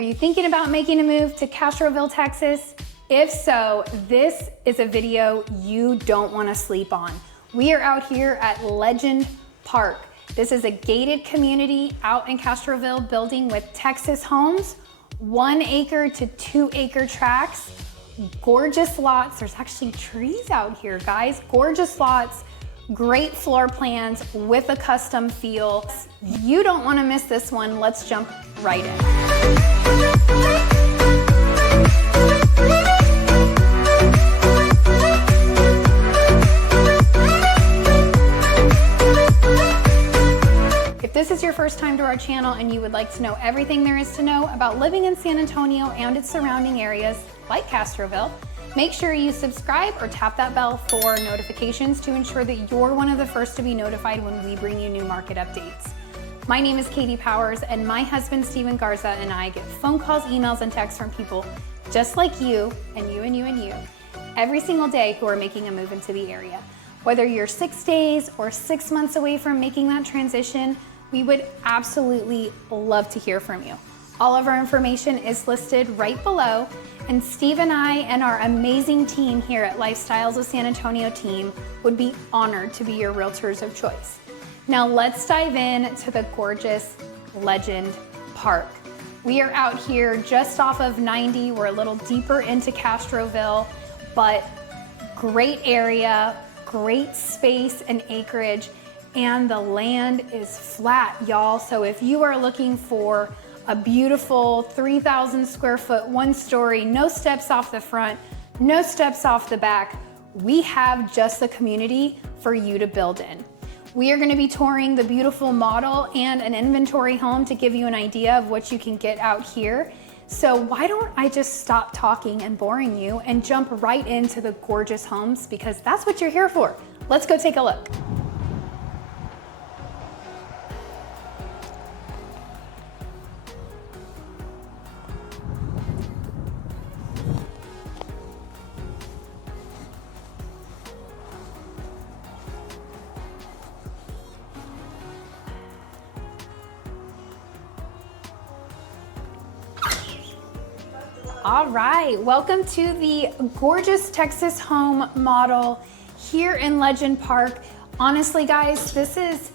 Are you thinking about making a move to Castroville, Texas? If so, this is a video you don't want to sleep on. We are out here at Legend Park. This is a gated community out in Castroville, building with Texas homes, 1 acre to 2 acre tracts, gorgeous lots. There's actually trees out here, guys. Gorgeous lots, great floor plans with a custom feel. You don't want to miss this one. Let's jump right in. If this is your first time to our channel and you would like to know everything there is to know about living in San Antonio and its surrounding areas, like Castroville, make sure you subscribe or tap that bell for notifications to ensure that you're one of the first to be notified when we bring you new market updates. My name is Katie Powers, and my husband Steven Garza and I get phone calls, emails, and texts from people just like you and you and you and you every single day who are making a move into the area. Whether you're 6 days or 6 months away from making that transition, we would absolutely love to hear from you. All of our information is listed right below, and Steve and I and our amazing team here at Lifestyles of San Antonio team would be honored to be your realtors of choice. Now let's dive in to the gorgeous Legend Park. We are out here just off of 90. We're a little deeper into Castroville, but great area, great space and acreage, and the land is flat, y'all. So if you are looking for a beautiful 3,000 square foot, 1-story, no steps off the front, no steps off the back, we have just the community for you to build in. We are going to be touring the beautiful model and an inventory home to give you an idea of what you can get out here. So why don't I just stop talking and boring you and jump right into the gorgeous homes, because that's what you're here for. Let's go take a look. All right, welcome to the gorgeous Texas home model here in Legend Park. Honestly, guys, this is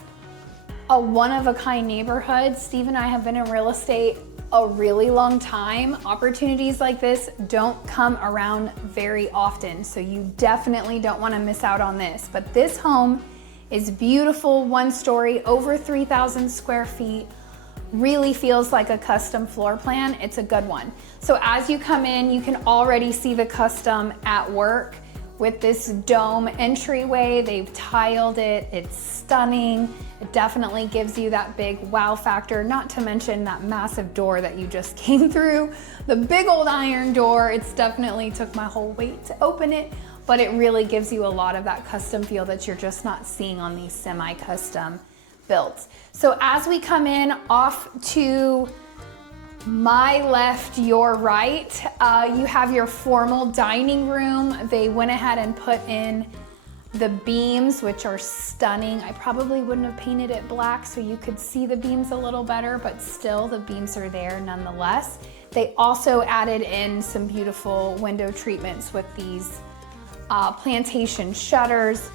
a one-of-a-kind neighborhood. Steve and I have been in real estate a really long time. Opportunities like this don't come around very often, so you definitely don't want to miss out on this. But this home is beautiful, 1-story, over 3,000 square feet. Really feels like a custom floor plan. It's a good one. So as you come in, you can already see the custom at work with this dome entryway. They've tiled it. It's stunning. It definitely gives you that big wow factor, not to mention that massive door that you just came through. The big old iron door. It's definitely took my whole weight to open it, but it really gives you a lot of that custom feel that you're just not seeing on these semi-custom built. So as we come in off to my left, your right, you have your formal dining room. They went ahead and put in the beams, which are stunning. I probably wouldn't have painted it black so you could see the beams a little better, but still the beams are there nonetheless. They also added in some beautiful window treatments with these plantation shutters.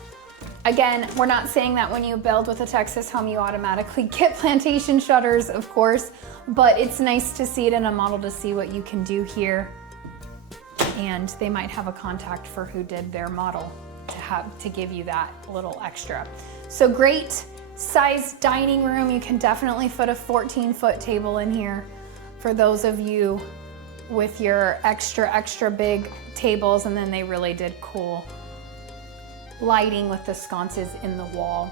Again, we're not saying that when you build with a Texas home, you automatically get plantation shutters, of course, but it's nice to see it in a model to see what you can do here. And they might have a contact for who did their model to give you that little extra. So great size dining room. You can definitely fit a 14-foot table in here for those of you with your extra big tables, and then they really did cool lighting with the sconces in the wall.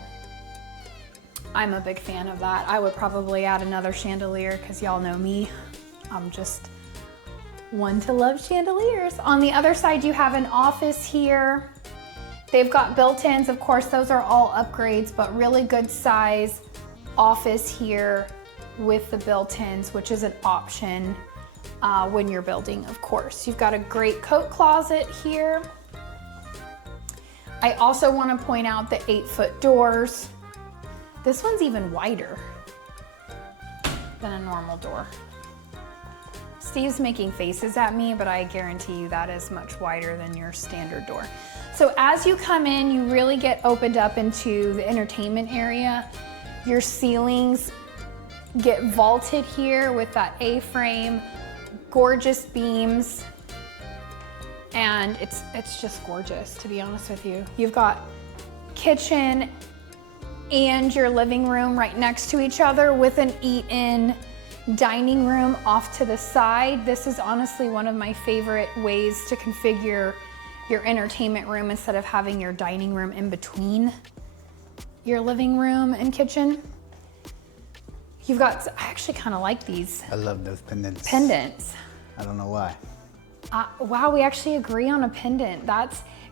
I'm a big fan of that. I would probably add another chandelier because y'all know me. I'm just one to love chandeliers. On the other side, you have an office here. They've got built-ins, of course, those are all upgrades, but really good size office here with the built-ins, which is an option when you're building, of course. You've got a great coat closet here. I also want to point out the 8-foot doors. This one's even wider than a normal door. Steve's making faces at me, but I guarantee you that is much wider than your standard door. So as you come in, you really get opened up into the entertainment area. Your ceilings get vaulted here with that A-frame, gorgeous beams, and it's just gorgeous, to be honest with you. You've got kitchen and your living room right next to each other with an eat-in dining room off to the side. This is honestly one of my favorite ways to configure your entertainment room instead of having your dining room in between your living room and kitchen. You've got, I actually kind of like these. I love those pendants. Pendants. I don't know why. Wow, we actually agree on a pendant.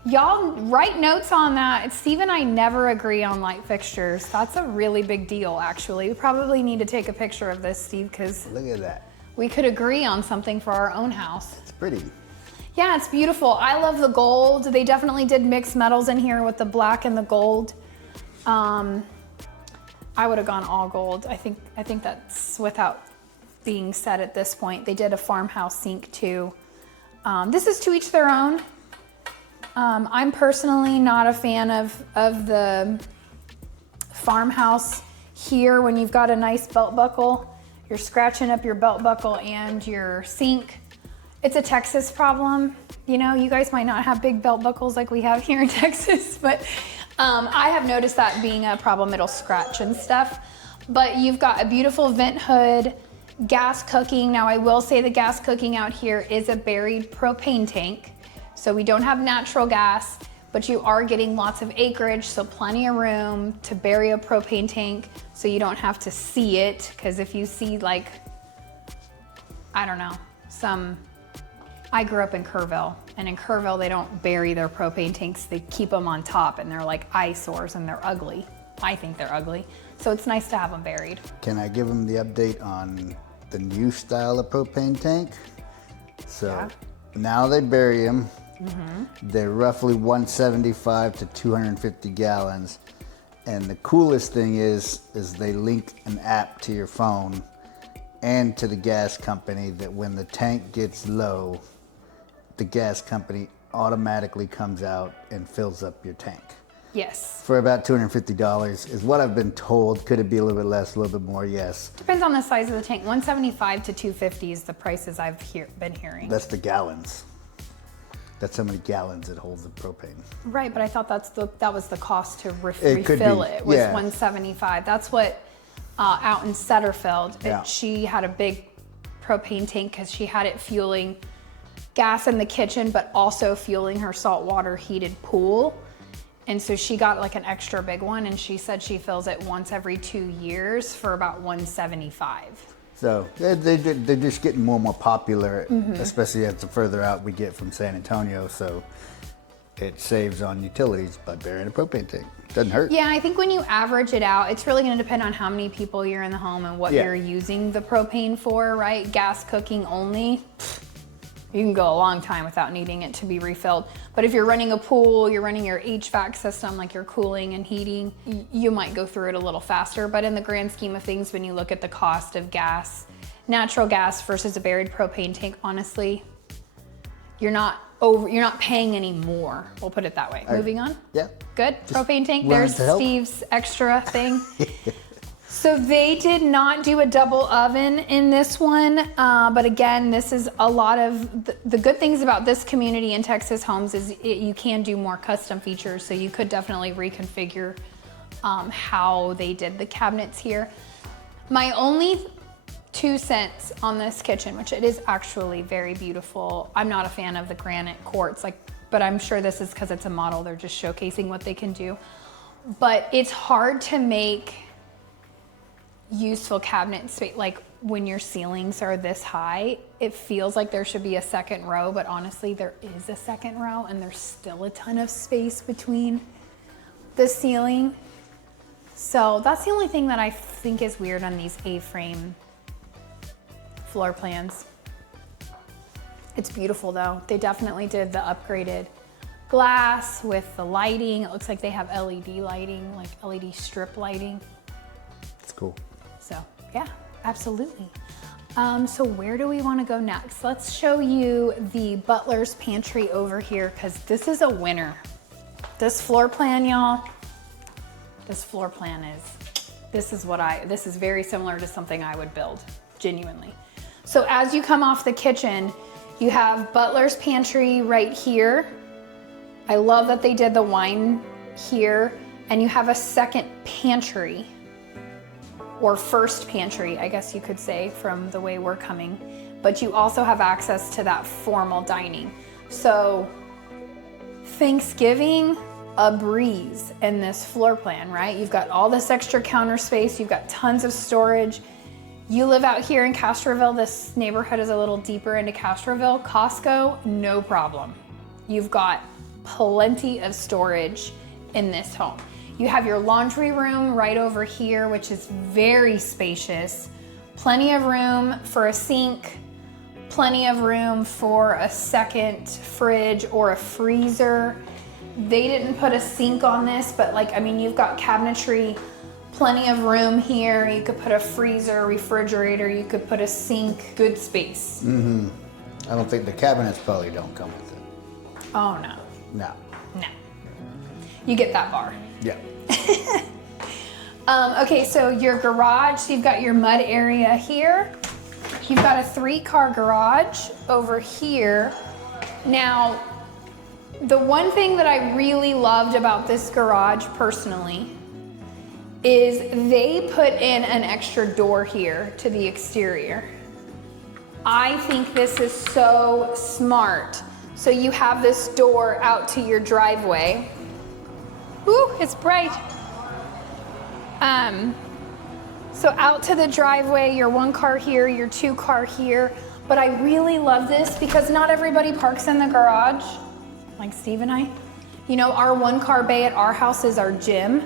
Y'all write notes on that. Steve and I never agree on light fixtures. That's a really big deal, actually. We probably need to take a picture of this, Steve, because look at that. We could agree on something for our own house. It's pretty. Yeah, it's beautiful. I love the gold. They definitely did mix metals in here with the black and the gold. I would have gone all gold. I think that's without being said at this point. They did a farmhouse sink too. This is to each their own. I'm personally not a fan of the farmhouse here when you've got a nice belt buckle. You're scratching up your belt buckle and your sink. It's a Texas problem. You know, you guys might not have big belt buckles like we have here in Texas, but I have noticed that being a problem. It'll scratch and stuff. But you've got a beautiful vent hood, gas cooking. Now I will say the gas cooking out here is a buried propane tank. So we don't have natural gas, but you are getting lots of acreage, so plenty of room to bury a propane tank so you don't have to see it. Because if you see like, I don't know, I grew up in Kerrville, and in Kerrville they don't bury their propane tanks, they keep them on top and they're like eyesores and they're ugly. I think they're ugly. So it's nice to have them buried. Can I give them the update on the new style of propane tank? So yeah. Now they bury them. Mm-hmm. They're roughly 175 to 250 gallons. And the coolest thing is they link an app to your phone and to the gas company that when the tank gets low, the gas company automatically comes out and fills up your tank. Yes. For about $250 is what I've been told. Could it be a little bit less, a little bit more? Yes. Depends on the size of the tank. 175 to 250 is the prices I've been hearing. That's the gallons. That's how many gallons it holds of propane. Right, but I thought that was the cost to refill it was yeah. 175. That's what out in Setterfield. Yeah. She had a big propane tank because she had it fueling gas in the kitchen, but also fueling her saltwater heated pool. And so she got like an extra big one, and she said she fills it once every 2 years for about 175. So they're just getting more and more popular, mm-hmm. especially as the further out we get from San Antonio. So it saves on utilities by burying a propane tank. Doesn't hurt. Yeah, I think when you average it out, it's really going to depend on how many people you're in the home and what you're using the propane for, right? Gas cooking only, you can go a long time without needing it to be refilled. But if you're running a pool, you're running your HVAC system, like you're cooling and heating, you might go through it a little faster. But in the grand scheme of things, when you look at the cost of gas, natural gas versus a buried propane tank, honestly, you're not paying any more. We'll put it that way. Moving on. Yeah. Good. Propane tank. There's Steve's extra thing. So they did not do a double oven in this one, but again, this is a lot of the good things about this community in Texas homes is you can do more custom features, so you could definitely reconfigure how they did the cabinets here. My only 2 cents on this kitchen, which it is actually very beautiful. I'm not a fan of the granite quartz, but I'm sure this is because it's a model. They're just showcasing what they can do. But it's hard to make useful cabinet space, like when your ceilings are this high, it feels like there should be a second row, but honestly there is a second row and there's still a ton of space between the ceiling. So that's the only thing that I think is weird on these A-frame floor plans. It's beautiful though. They definitely did the upgraded glass with the lighting. It looks like they have LED lighting, like LED strip lighting. It's cool. So yeah, absolutely. So where do we want to go next? Let's show you the butler's pantry over here, because this is a winner. This floor plan, y'all, this floor plan this is very similar to something I would build, genuinely. So as you come off the kitchen, you have butler's pantry right here. I love that they did the wine here, and you have a second pantry, or first pantry, I guess you could say, from the way we're coming. But you also have access to that formal dining. So Thanksgiving, a breeze in this floor plan, right? You've got all this extra counter space, you've got tons of storage. You live out here in Castroville, this neighborhood is a little deeper into Castroville. Costco, no problem. You've got plenty of storage in this home. You have your laundry room right over here, which is very spacious. Plenty of room for a sink, plenty of room for a second fridge or a freezer. They didn't put a sink on this, but you've got cabinetry, plenty of room here. You could put a freezer, refrigerator, you could put a sink, good space. Mm-hmm. I don't think the cabinets probably don't come with it. Oh, no. No. No. You get that bar. Yeah. Okay, so your garage, you've got your mud area here. You've got a 3-car garage over here. Now, the one thing that I really loved about this garage personally is they put in an extra door here to the exterior. I think this is so smart. So you have this door out to your driveway. Ooh, it's bright. So out to the driveway, your 1-car here, your 2-car here. But I really love this because not everybody parks in the garage, like Steve and I. You know, our 1-car bay at our house is our gym.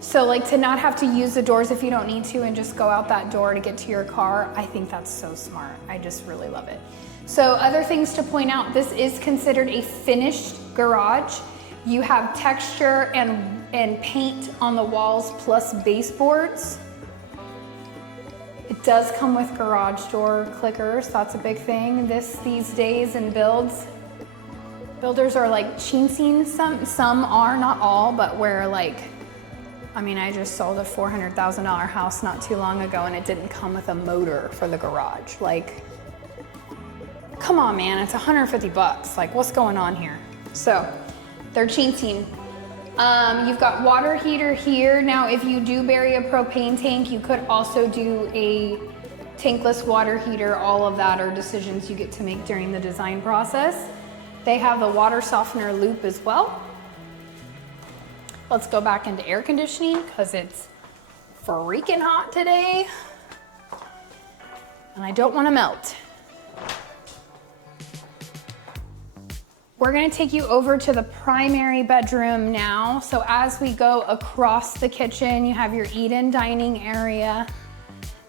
So to not have to use the doors if you don't need to and just go out that door to get to your car, I think that's so smart. I just really love it. So other things to point out, this is considered a finished garage. You have texture and paint on the walls plus baseboards. It does come with garage door clickers. That's a big thing these days in builds. Builders are chintzy, some are, not all, but where I just sold a $400,000 house not too long ago and it didn't come with a motor for the garage. Come on, man, it's $150. What's going on here? So they're chintzy. You've got water heater here. Now, if you do bury a propane tank, you could also do a tankless water heater. All of that are decisions you get to make during the design process. They have the water softener loop as well. Let's go back into air conditioning because it's freaking hot today. And I don't want to melt. We're gonna take you over to the primary bedroom now. So as we go across the kitchen, you have your eat-in dining area.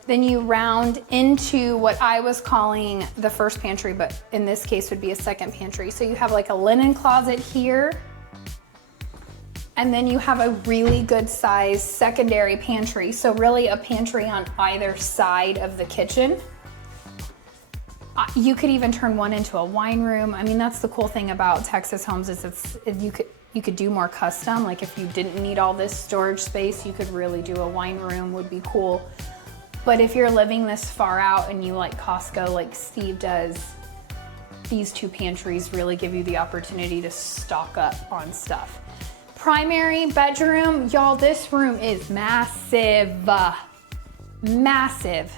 Then you round into what I was calling the first pantry, but in this case would be a second pantry. So you have a linen closet here. And then you have a really good size secondary pantry. So really a pantry on either side of the kitchen. You could even turn one into a wine room. That's the cool thing about Texas homes is you could do more custom. If you didn't need all this storage space, you could really do a wine room, would be cool. But if you're living this far out and you like Costco like Steve does, these 2 pantries really give you the opportunity to stock up on stuff. Primary bedroom, y'all, this room is massive. Massive.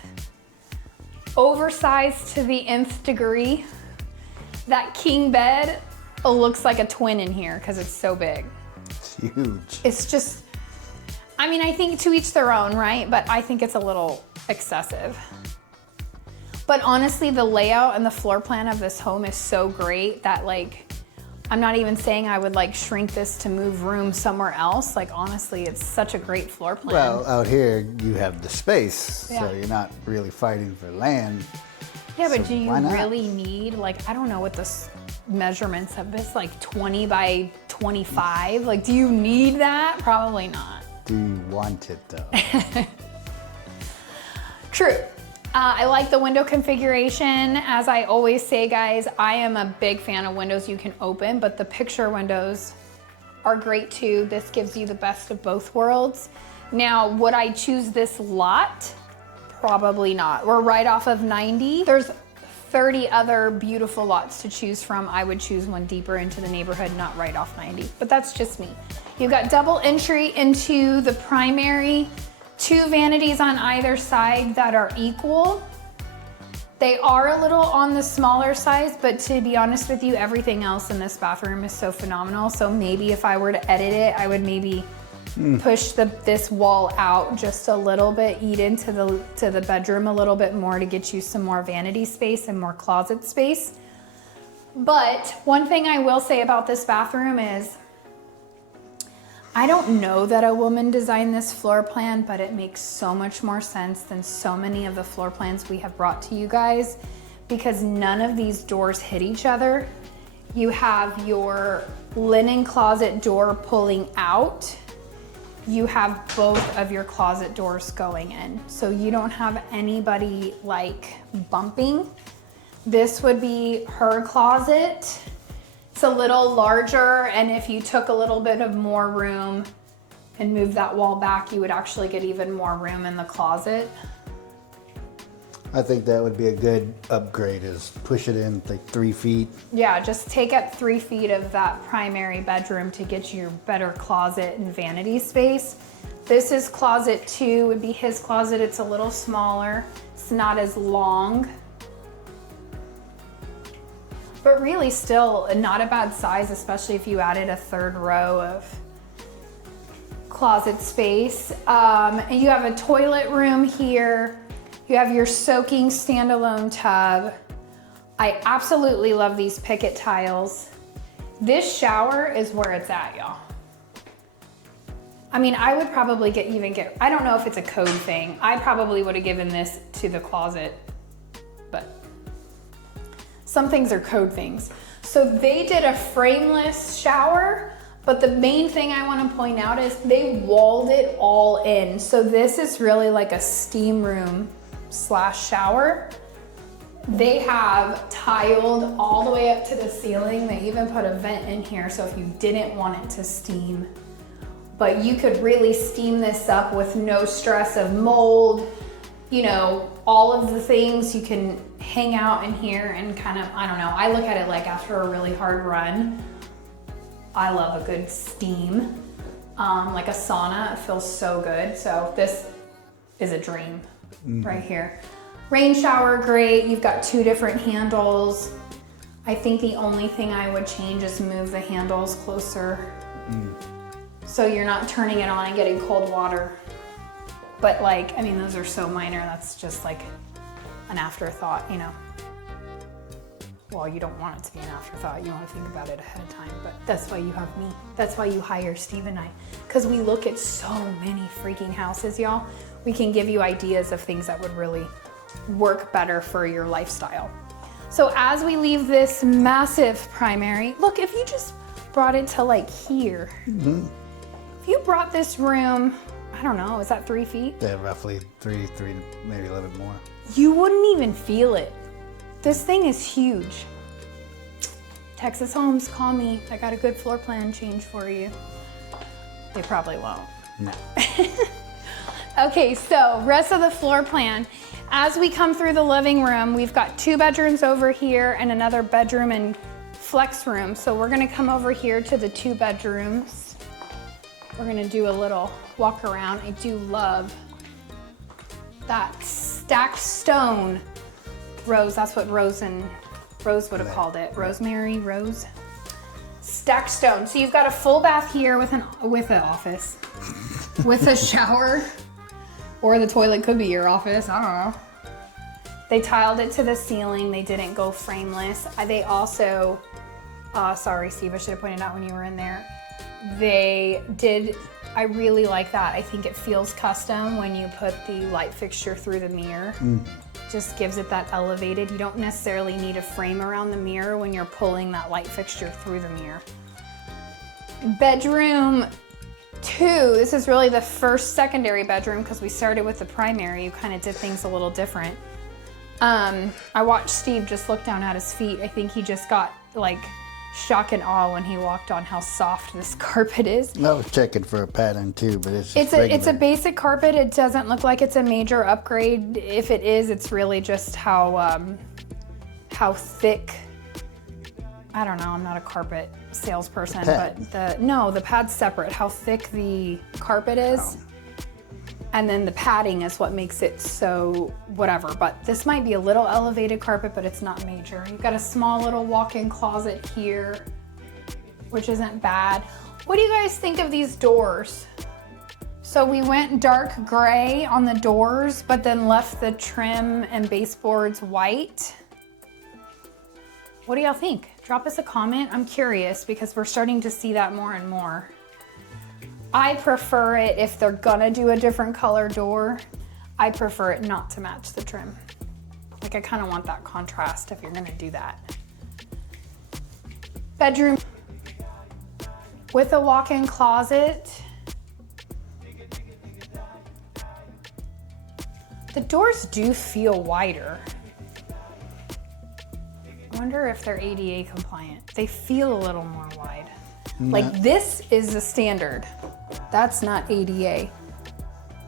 Oversized to the nth degree. That king bed looks like a twin in here because it's so big. It's huge. It's just, I think to each their own, right? But I think it's a little excessive. But honestly, the layout and the floor plan of this home is so great that I'm not even saying I would shrink this to move room somewhere else. Honestly, it's such a great floor plan. Well, out here you have the space, Yeah. so you're not really fighting for land. Yeah, but So do you why not? really need, I don't know what the measurements of this, 20 by 25? Do you need that? Probably not. Do you want it though? True. I like the window configuration. As I always say, guys, I am a big fan of windows you can open, but the picture windows are great too. This gives you the best of both worlds. Now, would I choose this lot? Probably not. We're right off of 90. There's 30 other beautiful lots to choose from. I would choose one deeper into the neighborhood, not right off 90, but that's just me. You've got double entry into the primary, 2 vanities on either side that are equal. They are a little on the smaller size, but to be honest with you, everything else in this bathroom is so phenomenal. So maybe if I were to edit it, I would maybe push this wall out just a little bit, eat into the bedroom a little bit more to get you some more vanity space and more closet space. But one thing I will say about this bathroom is, I don't know that a woman designed this floor plan, but it makes so much more sense than so many of the floor plans we have brought to you guys, because none of these doors hit each other. You have your linen closet door pulling out. You have both of your closet doors going in. So you don't have anybody like bumping. This would be her closet. It's a little larger, and if you took a little bit of more room and moved that wall back, you would actually get even more room in the closet. I think that would be a good upgrade, is push it in like 3 feet. Yeah, just take up 3 feet of that primary bedroom to get you better closet and vanity space. This is closet 2, would be his closet. It's a little smaller. It's not as long, but really still not a bad size, especially if you added a 3rd row of closet space. And you have a toilet room here. You have your soaking standalone tub. I absolutely love these picket tiles. This shower is where it's at, y'all. I mean, I would probably get, I don't know if it's a code thing. I probably would have given this to the closet, but some things are code things. So they did a frameless shower, but the main thing I want to point out is they walled it all in. So this is really like a steam room / shower. They have tiled all the way up to the ceiling. They even put a vent in here, so if you didn't want it to steam, but you could really steam this up with no stress of mold, you know, all of the things. You can hang out in here and kind of, I don't know, I look at it like after a really hard run, I love a good steam, like a sauna. It feels so good. So this is a dream. Right here. Rain shower, great. You've got 2 different handles. I think the only thing I would change is move the handles closer. So you're not turning it on and getting cold water. But like, I mean, those are so minor. That's just like an afterthought, you know. Well, you don't want it to be an afterthought. You want to think about it ahead of time, but that's why you have me. That's why you hire Steve and I, because we look at so many freaking houses, y'all. We can give you ideas of things that would really work better for your lifestyle. So as we leave this massive primary, look, if you just brought it to like here, if you brought this room, I don't know, is that 3 feet? Yeah, roughly three, maybe a little bit more. You wouldn't even feel it. This thing is huge. Texas Homes, call me. I got a good floor plan change for you. They probably won't. No. Okay, so rest of the floor plan. As we come through the living room, we've got 2 bedrooms over here and another bedroom and flex room. So we're gonna come over here to the 2 bedrooms. We're gonna do a little walk around. I do love that stacked stone rose. That's what Rose would have called it. Rosemary, Rose. Stacked stone. So you've got a full bath here with an office, with a shower. Or the toilet could be your office, I don't know. They tiled it to the ceiling. They didn't go frameless. They also, sorry Steve, I should have pointed out when you were in there. They did, I really like that. I think it feels custom when you put the light fixture through the mirror. Just gives it that elevated. You don't necessarily need a frame around the mirror when you're pulling that light fixture through the mirror. Bedroom 2, this is really the first secondary bedroom because we started with the primary. You kind of did things a little different. I watched Steve just look down at his feet. I think he just got like shock and awe when he walked on how soft this carpet is. I was checking for a pattern too, but it's a basic carpet. It doesn't look like it's a major upgrade. If it is, it's really just how thick. I don't know. I'm not a carpet salesperson, but the pad's separate. How thick the carpet is. And then the padding is what makes it so whatever. But this might be a little elevated carpet, but it's not major. You've got a small little walk-in closet here, which isn't bad. What do you guys think of these doors? So we went dark gray on the doors, but then left the trim and baseboards white. What do y'all think? Drop us a comment. I'm curious because we're starting to see that more and more. I prefer it if they're gonna do a different color door. I prefer it not to match the trim. Like I kind of want that contrast if you're gonna do that. Bedroom with a walk-in closet. The doors do feel wider. I wonder if they're ADA compliant. They feel a little more wide. No. Like this is the standard. That's not ADA.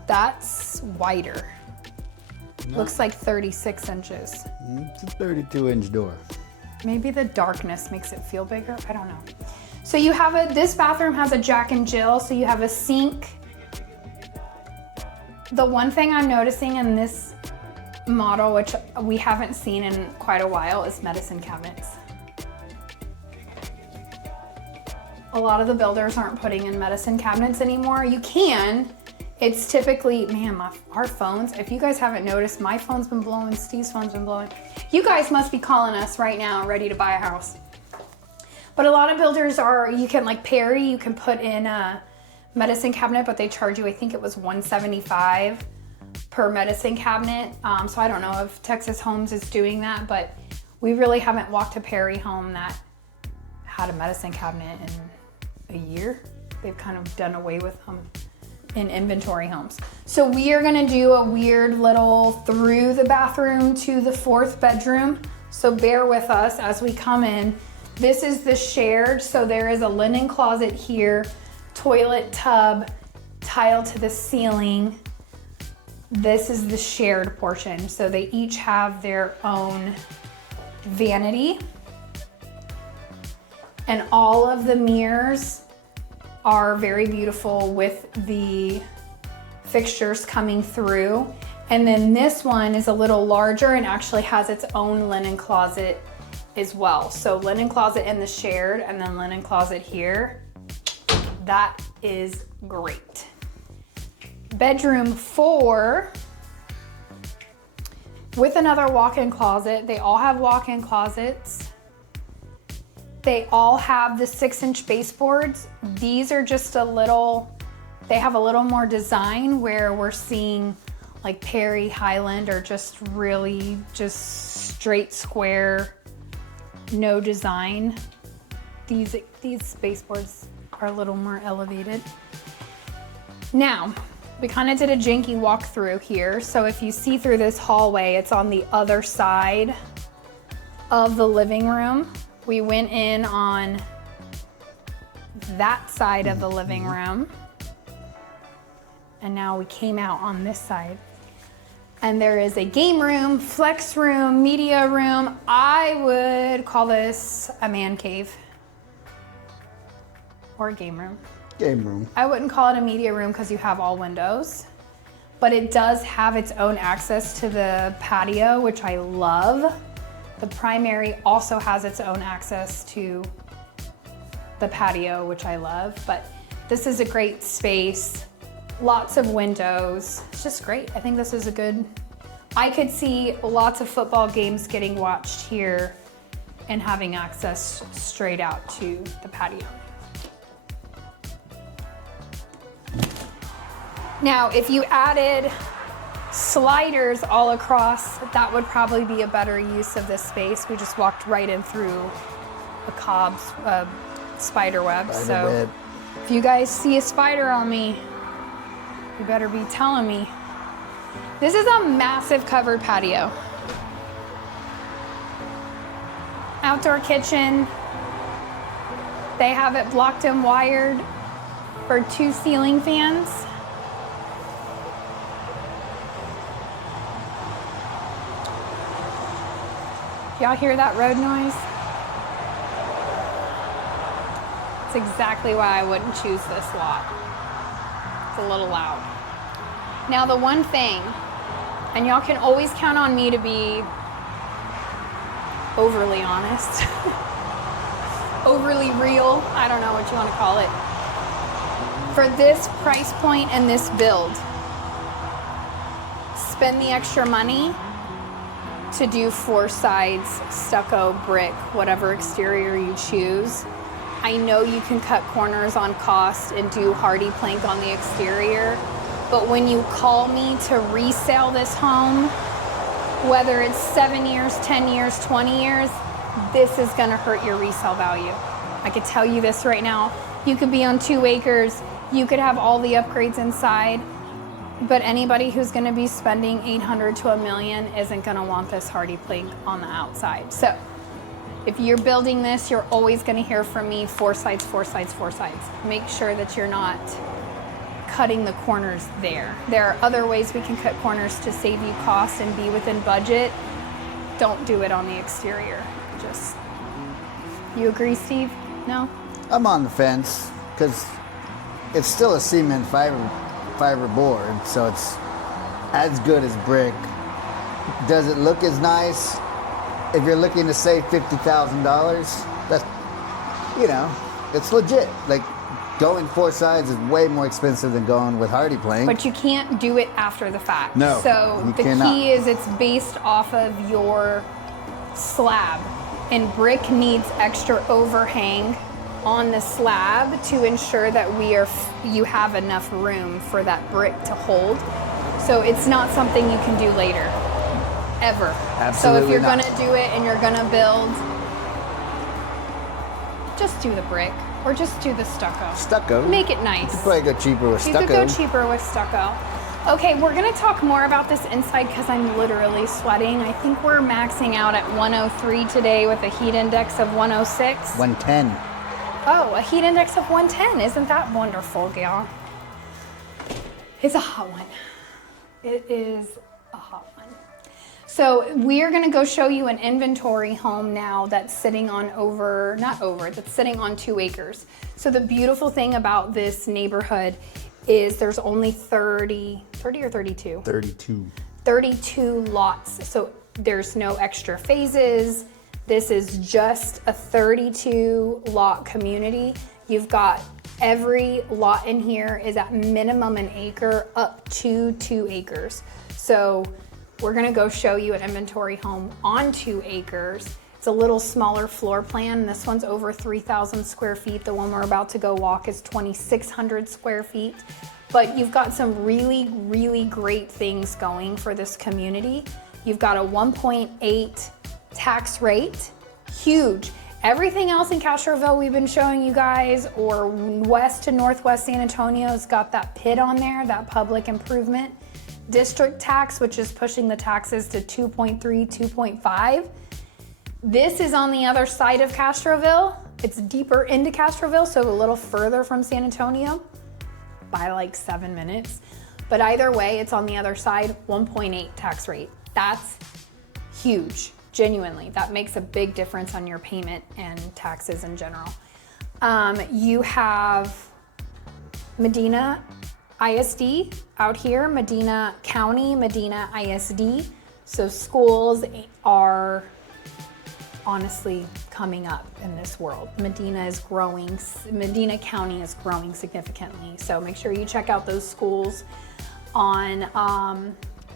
That's wider. No. Looks like 36 inches. It's a 32-inch door. Maybe the darkness makes it feel bigger. I don't know. So you have this bathroom has a Jack and Jill. So you have a sink. The one thing I'm noticing in this model, which we haven't seen in quite a while, is medicine cabinets. A lot of the builders aren't putting in medicine cabinets anymore. You can. It's typically, man, our phones, if you guys haven't noticed, my phone's been blowing, Steve's phone's been blowing. You guys must be calling us right now, ready to buy a house. But a lot of builders you can, like Perry, you can put in a medicine cabinet, but they charge you, I think it was $175 per medicine cabinet. So I don't know if Texas Homes is doing that, but we really haven't walked a Perry home that had a medicine cabinet in a year. They've kind of done away with them in inventory homes. So we are gonna do a weird little through the bathroom to the fourth bedroom. So bear with us as we come in. This is the shared, so there is a linen closet here, toilet tub, tile to the ceiling. This is the shared portion. So they each have their own vanity. And all of the mirrors are very beautiful with the fixtures coming through. And then this one is a little larger and actually has its own linen closet as well. So linen closet in the shared and then linen closet here. That is great. Bedroom 4 with another walk-in closet. They all have walk-in closets. They all have the 6-inch baseboards. These are just they have a little more design where we're seeing like Perry, Highland are just really just straight square, no design. These baseboards are a little more elevated. Now, we kind of did a janky walkthrough here. So if you see through this hallway, it's on the other side of the living room. We went in on that side of the living room. And now we came out on this side. And there is a game room, flex room, media room. I would call this a man cave or a game room. Game room. I wouldn't call it a media room because you have all windows, but it does have its own access to the patio, which I love. The primary also has its own access to the patio, which I love, but this is a great space. Lots of windows. It's just great. I think this is I could see lots of football games getting watched here and having access straight out to the patio. Now, if you added sliders all across, that would probably be a better use of this space. We just walked right in through a Cobb's spider web. So if you guys see a spider on me, you better be telling me. This is a massive covered patio. outdoor kitchen. They have it blocked and wired for 2 ceiling fans. Y'all hear that road noise? It's exactly why I wouldn't choose this lot. It's a little loud. Now the one thing, and y'all can always count on me to be overly honest, overly real, I don't know what you want to call it. For this price point and this build, spend the extra money to do 4 sides, stucco, brick, whatever exterior you choose. I know you can cut corners on cost and do hardy plank on the exterior, but when you call me to resell this home, whether it's 7 years, 10 years, 20 years, this is gonna hurt your resale value. I could tell you this right now. You could be on 2 acres, you could have all the upgrades inside, but anybody who's gonna be spending $800 to $1 million isn't gonna want this hardy plank on the outside. So if you're building this, you're always gonna hear from me, 4 sides, 4 sides, 4 sides. Make sure that you're not cutting the corners there. There are other ways we can cut corners to save you cost and be within budget. Don't do it on the exterior. Just, you agree, Steve? No? I'm on the fence because it's still a cement fiber board, so it's as good as brick. Does it look as nice? If you're looking to save $50,000, that's, you know, it's legit. Like, going 4 sides is way more expensive than going with hardy plank. But you can't do it after the fact. No, so you the cannot. key is it's based off of your slab, and brick needs extra overhang on the slab to ensure that you have enough room for that brick to hold. So it's not something you can do later, ever. Absolutely so if you're not. gonna do it and you're gonna build, just do the brick or just do the stucco. Stucco. Make it nice. You could probably go cheaper with You stucco. could go cheaper with stucco. Okay, we're gonna talk more about this inside because I'm literally sweating. I think we're maxing out at 103 today with a heat index of 106. 110. Oh, a heat index of 110. Isn't that wonderful, gal? It's a hot one. It is a hot one. So we are gonna go show you an inventory home now that's sitting on that's sitting on 2 acres. So the beautiful thing about this neighborhood is there's only 30 or 32? 32. 32 lots. So there's no extra phases. This is just a 32 lot community. You've got every lot in here is at minimum an acre up to 2 acres. So we're gonna go show you an inventory home on 2 acres. It's a little smaller floor plan. This one's over 3,000 square feet. The one we're about to go walk is 2,600 square feet. But you've got some really, really great things going for this community. You've got a 1.8 tax rate, huge. Everything else in Castroville we've been showing you guys, or west to northwest San Antonio, has got that PID on there, that public improvement district tax, which is pushing the taxes to 2.3, 2.5. This is on the other side of Castroville. It's deeper into Castroville, so a little further from San Antonio by like 7 minutes. But either way, it's on the other side, 1.8 tax rate. That's huge, genuinely. That makes a big difference on your payment and taxes in general. You have Medina ISD out here, Medina County, Medina ISD. So schools are honestly coming up in this world. Medina is growing, Medina County is growing significantly. So make sure you check out those schools on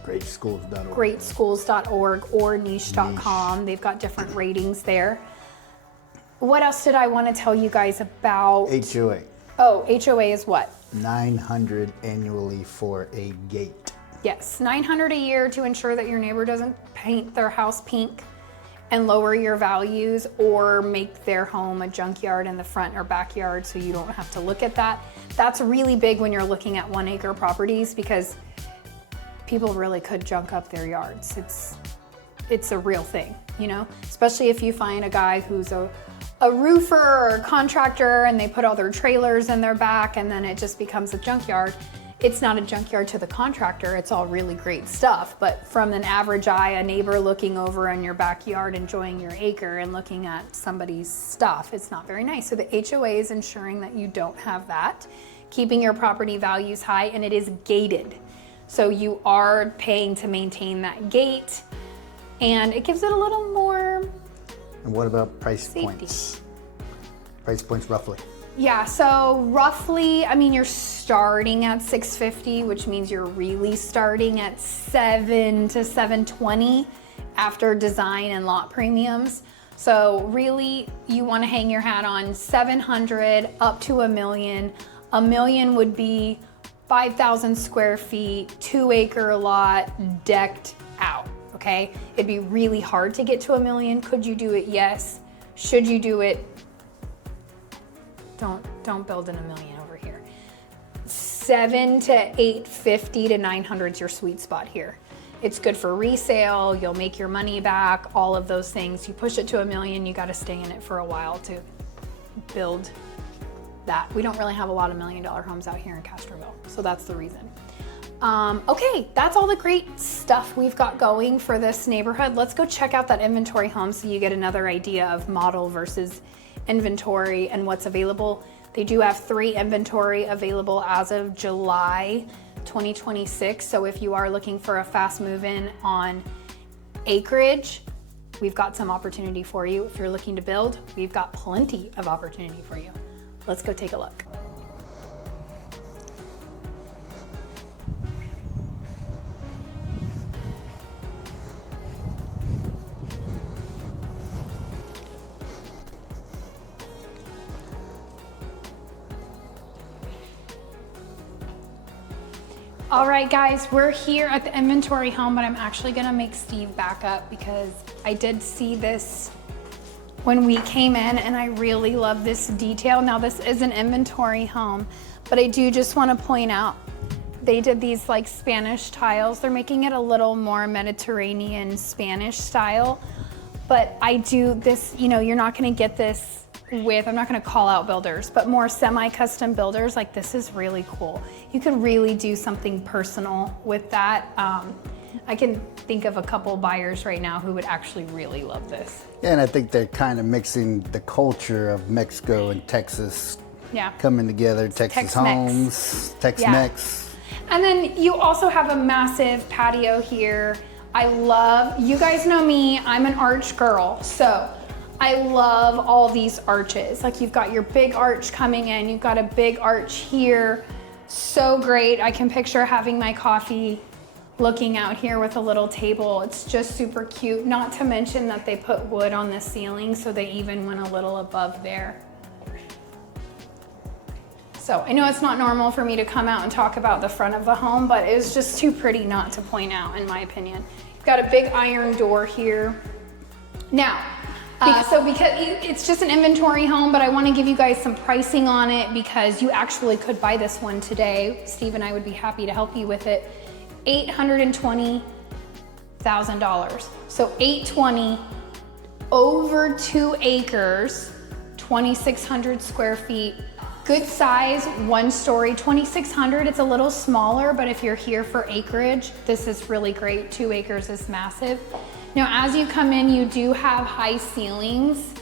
greatschools.org or niche.com. They've got different ratings there. What else did I want to tell you guys about? HOA. Oh, HOA is what? $900 annually for a gate. Yes, $900 a year to ensure that your neighbor doesn't paint their house pink and lower your values or make their home a junkyard in the front or backyard so you don't have to look at that. That's really big when you're looking at 1 acre properties because people really could junk up their yards. It's a real thing. you know, especially if you find a guy who's a roofer or a contractor and they put all their trailers in their back and then it just becomes a junkyard. It's not a junkyard to the contractor, it's all really great stuff, but from an average eye, a neighbor looking over in your backyard enjoying your acre and looking at somebody's stuff, it's not very nice. So the HOA is ensuring that you don't have that, keeping your property values high, and it is gated. So you are paying to maintain that gate, and it gives it a little more. And what about price safety. points? Price points roughly. Yeah, so roughly, I mean, you're starting at $650, which means you're really starting at $700 to $720 after design and lot premiums. So really, you want to hang your hat on $700 up to $1 million. $1 million would be 5,000 square feet, 2-acre lot, decked out. Okay, it'd be really hard to get to $1 million. Could you do it? Yes. Should you do it? Don't build in $1 million over here. 7 to 850 to 900 is your sweet spot here. It's good for resale. You'll make your money back. All of those things. You push it to $1 million. You got to stay in it for a while to build that. We don't really have a lot of $1 million homes out here in Castroville, so that's the reason. Okay, that's all the great stuff we've got going for this neighborhood. Let's go check out that inventory home so you get another idea of model versus inventory and what's available. They do have 3 inventory available as of July 2026. So if you are looking for a fast move-in on Acreage, we've got some opportunity for you. If you're looking to build, we've got plenty of opportunity for you. Let's go take a look. All right, guys, we're here at the inventory home, but I'm actually gonna make Steve back up because I did see this when we came in and I really love this detail. Now, this is an inventory home, but I do just wanna point out, they did these like Spanish tiles. They're making it a little more Mediterranean Spanish style, but I do this, you know, you're not gonna get this with, I'm not gonna call out builders, but more semi-custom builders, like this is really cool. You could really do something personal with that. I can think of a couple buyers right now who would actually really love this. Yeah, and I think they're kind of mixing the culture of Mexico and Texas coming together. Texas homes, Tex-Mex. Yeah. And then you also have a massive patio here. I love, you guys know me, I'm an arch girl, so I love all these arches. Like you've got your big arch coming in, you've got a big arch here. So great. I can picture having my coffee looking out here with a little table. It's just super cute. Not to mention that they put wood on the ceiling, so they even went a little above there. So I know it's not normal for me to come out and talk about the front of the home, but it was just too pretty not to point out, in my opinion. You've got a big iron door here. Now, because it's just an inventory home, but I want to give you guys some pricing on it because you actually could buy this one today. Steve and I would be happy to help you with it. $820,000. So $820 over 2 acres, 2,600 square feet. Good size, 1-story, 2,600. It's a little smaller, but if you're here for acreage, this is really great. 2 acres is massive. Now, as you come in, you do have high ceilings,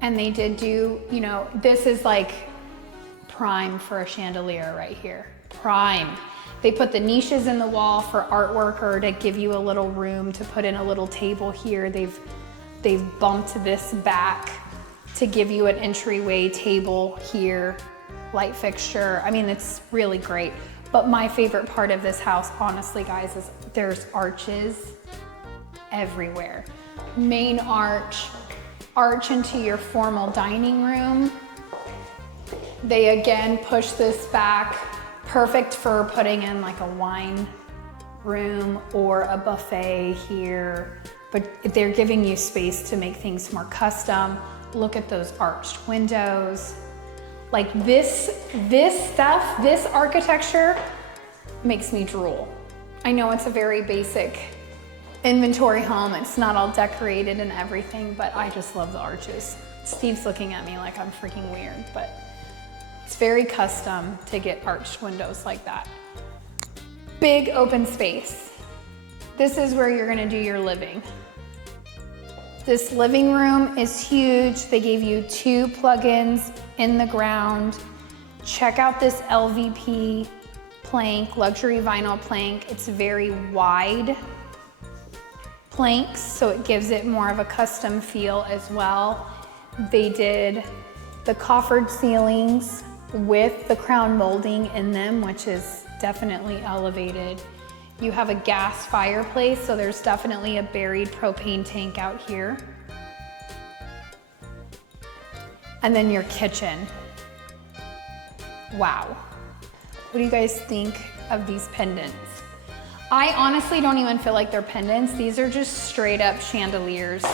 and they did do, you know, this is like prime for a chandelier right here, prime. They put the niches in the wall for artwork or to give you a little room to put in a little table here. They've bumped this back to give you an entryway table here, light fixture. I mean, it's really great. But my favorite part of this house, honestly, guys, is there's arches everywhere. Main arch, arch into your formal dining room. They again push this back, perfect for putting in like a wine room or a buffet here, but they're giving you space to make things more custom. Look at those arched windows. Like this stuff, this architecture makes me drool. I know it's a very basic inventory home. It's not all decorated and everything, but I just love the arches. Steve's looking at me like I'm freaking weird, but it's very custom to get arched windows like that. Big open space. This is where you're gonna do your living. This living room is huge. They gave you 2 plugins in the ground. Check out this LVP plank, luxury vinyl plank. It's very wide planks, so it gives it more of a custom feel as well. They did the coffered ceilings with the crown molding in them, which is definitely elevated. You have a gas fireplace, so there's definitely a buried propane tank out here. And then your kitchen. Wow. What do you guys think of these pendants? I honestly don't even feel like they're pendants. These are just straight up chandeliers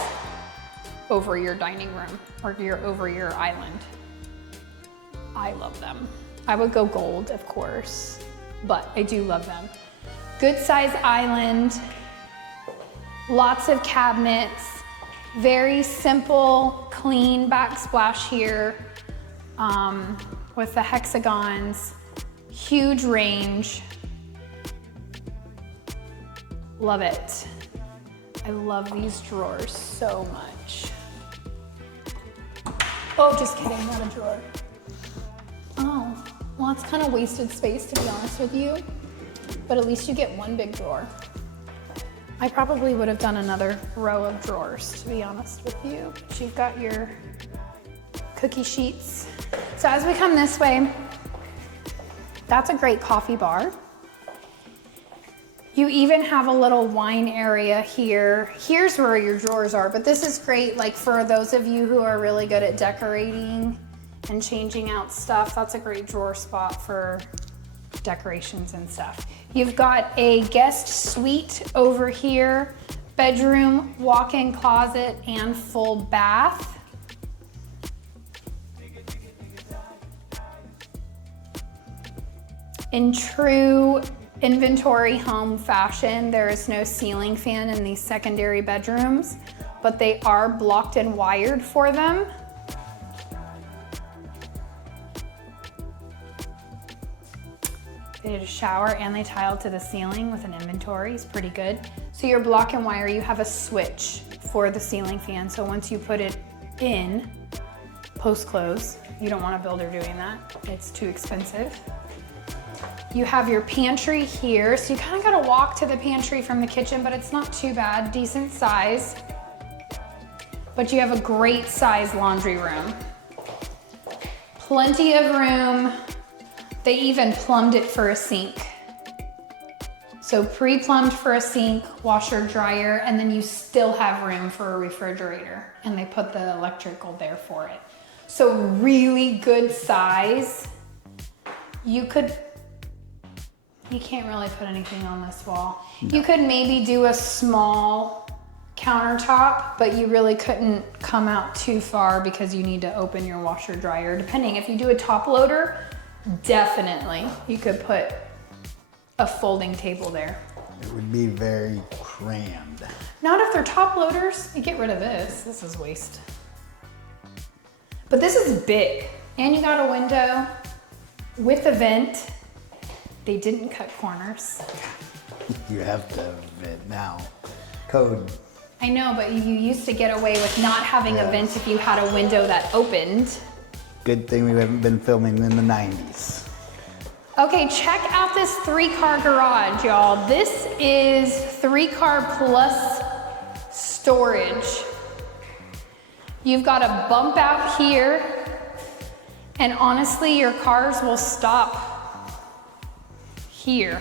over your dining room or over your island. I love them. I would go gold, of course, but I do love them. Good size island, lots of cabinets, very simple, clean backsplash here with the hexagons, huge range. Love it. I love these drawers so much. Oh, just kidding, not a drawer. Oh, well, it's kind of wasted space, to be honest with you, but at least you get one big drawer. I probably would have done another row of drawers, to be honest with you. But you've got your cookie sheets. So as we come this way, that's a great coffee bar. You even have a little wine area here. Here's where your drawers are, but this is great like for those of you who are really good at decorating and changing out stuff. That's a great drawer spot for decorations and stuff. You've got a guest suite over here, bedroom, walk-in closet, and full bath. In true inventory home fashion, there is no ceiling fan in these secondary bedrooms, but they are blocked and wired for them. They did a shower and they tiled to the ceiling with an inventory. It's pretty good. So your block and wire, you have a switch for the ceiling fan. So once you put it in, post-close, you don't want a builder doing that. It's too expensive. You have your pantry here. So you kind of got to walk to the pantry from the kitchen, but it's not too bad, decent size. But you have a great size laundry room. Plenty of room. They even plumbed it for a sink. So pre-plumbed for a sink, washer, dryer, and then you still have room for a refrigerator. And they put the electrical there for it. So really good size. You can't really put anything on this wall. No. You could maybe do a small countertop, but you really couldn't come out too far because you need to open your washer dryer. Depending, if you do a top loader, definitely you could put a folding table there. It would be very crammed. Not if they're top loaders. You get rid of this. This is waste. But this is big. And you got a window with a vent. They didn't cut corners. You have to vent now. Code. I know, but you used to get away with not having a vent if you had a window that opened. Good thing we haven't been filming in the 90s. Okay, check out this 3-car garage, y'all. This is 3-car plus storage. You've got a bump out here, and honestly, your cars will stop here.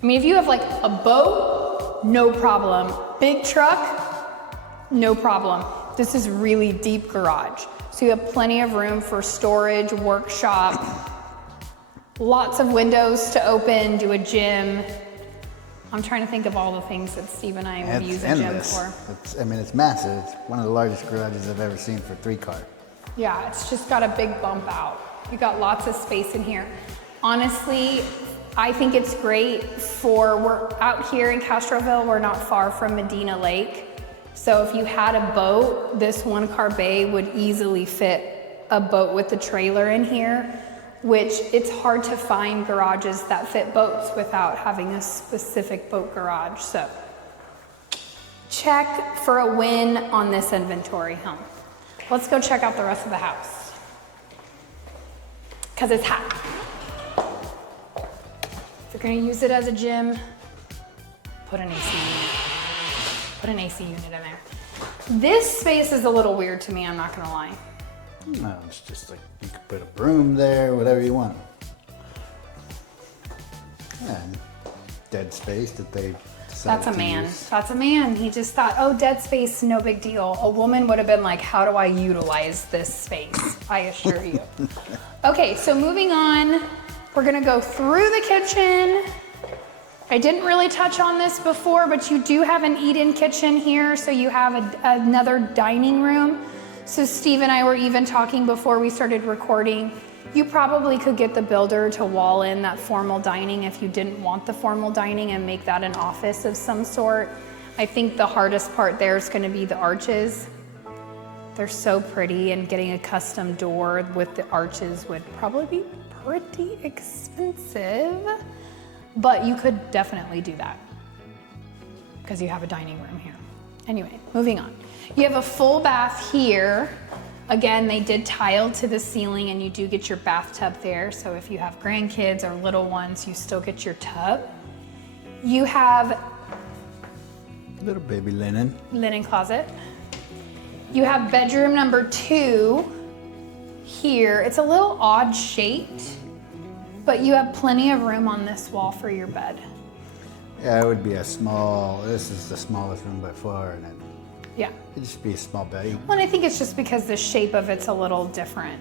I mean, if you have like a boat, no problem. Big truck, no problem. This is really deep garage. So you have plenty of room for storage, workshop, lots of windows to open, do a gym. I'm trying to think of all the things that Steve and I would use a gym for. It's massive. It's one of the largest garages I've ever seen for 3-car. Yeah, it's just got a big bump out. You got lots of space in here. Honestly, I think it's great we're out here in Castroville, we're not far from Medina Lake. So if you had a boat, this 1-car bay would easily fit a boat with a trailer in here, which it's hard to find garages that fit boats without having a specific boat garage. So check for a win on this inventory home. Let's go check out the rest of the house, because it's hot. If you're gonna use it as a gym, put an AC unit. Put an AC unit in there. This space is a little weird to me, I'm not gonna lie. No, it's just like you could put a broom there, whatever you want. And dead space that they decided That's a to man. use. That's a man. He just thought, oh, dead space, no big deal. A woman would have been like, how do I utilize this space? I assure you. Okay, so moving on, we're gonna go through the kitchen. I didn't really touch on this before, but you do have an eat-in kitchen here, so you have another dining room. So Steve and I were even talking before we started recording. You probably could get the builder to wall in that formal dining if you didn't want the formal dining and make that an office of some sort. I think the hardest part there is gonna be the arches. They're so pretty, and getting a custom door with the arches would probably be pretty expensive. But you could definitely do that because you have a dining room here. Anyway, moving on. You have a full bath here. Again, they did tile to the ceiling, and you do get your bathtub there. So if you have grandkids or little ones, you still get your tub. You have Little baby linen. linen closet. You have bedroom number 2 here. It's a little odd shaped, but you have plenty of room on this wall for your bed. Yeah, it would be this is the smallest room by far, and Yeah. it'd just be a small bed. Well, and I think it's just because the shape of it's a little different.